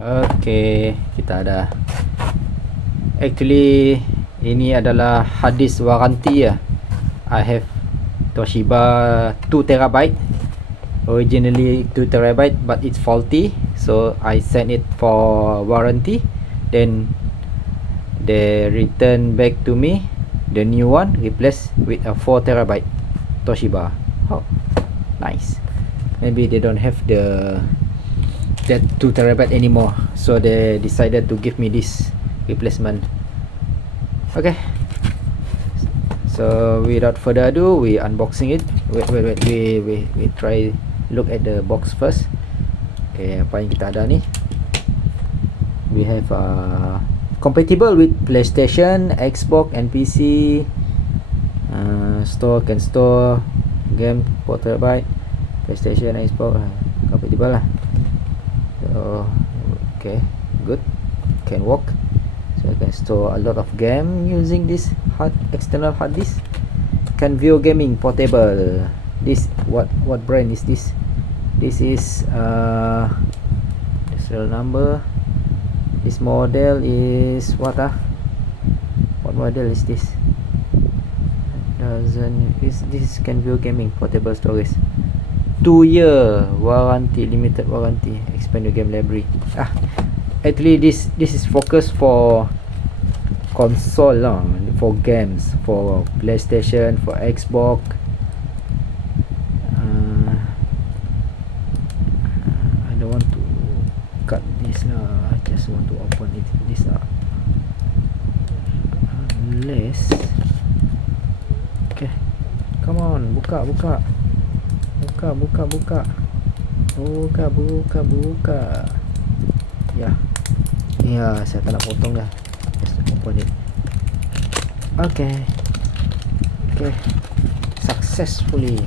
Okay, kita ada. Actually, ini adalah hard disk warranty ya. I have Toshiba 2 TB. Originally 2 TB, but it's faulty, so I sent it for warranty. Then they return back to me the new one, replaced with a 4 TB Toshiba. Oh, nice. Maybe they don't have that 2 TB anymore, so they decided to give me this replacement. Okay, so without further ado, we unboxing it. Wait, we try look at the box first. Okay, apa yang kita ada ni? We have compatible with PlayStation, Xbox and PC. Can store game 4 TB. PlayStation, Xbox compatible lah. So okay, good, can work. So I can store a lot of game using this external hard disk. Canvio gaming portable. This what brand is this? This is the serial number. This model is what model is this? This is Canvio gaming portable storage. 2-year warranty, limited warranty, expand your game library. Actually this is focused for console lah, for games, for PlayStation, for Xbox. I don't want to cut this lah, I just want to open this up. Unless, okay, come on, buka. Ya, saya tak nak potong dah. Just open it. Okay, successfully.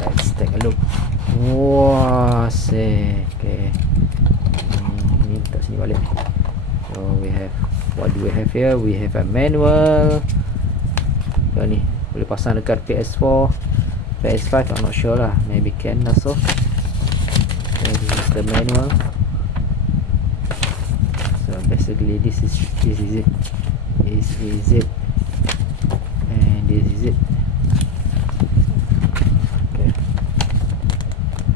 Let's take a look. Wah, okay. Ini letak sini balik. So we have, what do we have here? We have a manual. So ni boleh pasang dekat PS4, PS5, I'm not sure lah, maybe can also. So this is the manual. So basically this is it, and this is it. Okay,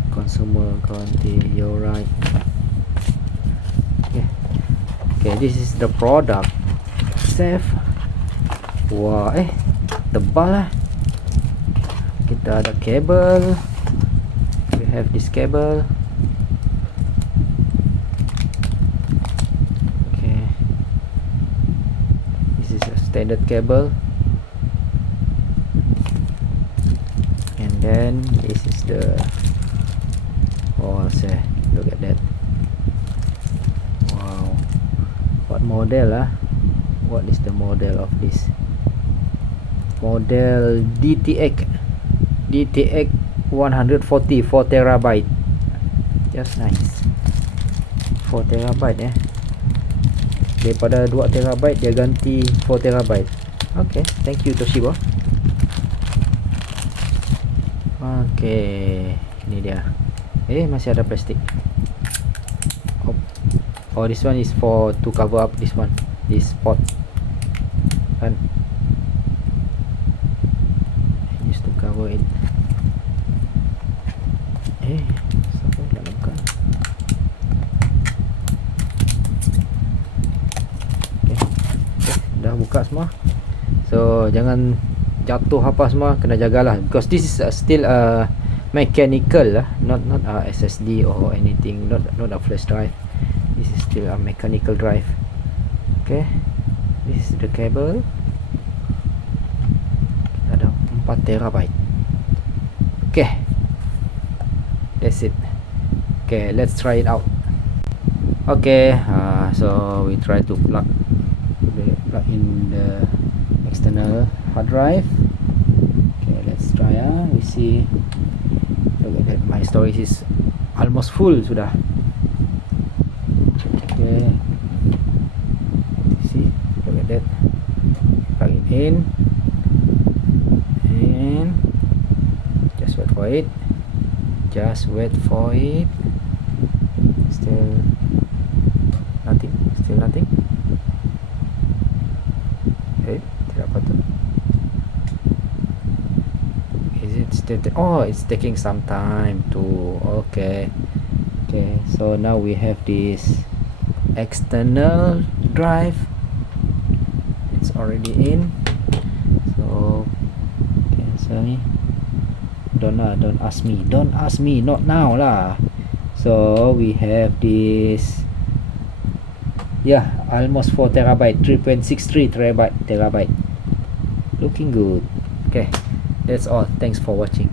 consumer warranty, you're right. Okay, this is the product. Safe. Wah, tebal lah. Kita ada kabel. We have this cable. Okay, this is a standard cable, and then this is the, look at that. Wow, what model what is the model of this? Model DTX 140 4 TB. Just nice. 4 TB daripada 2 TB dia ganti 4 TB. Okay, thank you Toshiba. Okay, ini dia. Masih ada plastik. Oh, this one is for to cover up this spot kan, used to cover it. Siapa nak buka? Okay, dah buka semua. So jangan jatuh apa semua, kena jagalah, because this is still a mechanical not a SSD or anything, not a flash drive. This is still a mechanical drive. Okay, this is the cable. Ada 4 TB. Okay, that's it. Okay, let's try it out. Okay, so we try to plug in the external hard drive. Okay, let's try. We see. Look at that, my storage is almost full sudah. Okay, see, look at that. Plug it in and just wait for it. Oh, it's taking some time to. Okay. Okay, so now we have this external drive. It's already in. So cancel me. Don't ask me, not now lah. So we have this, yeah, almost 4 terabyte, 3.63 terabyte. Looking good. Okay, that's all. Thanks for watching.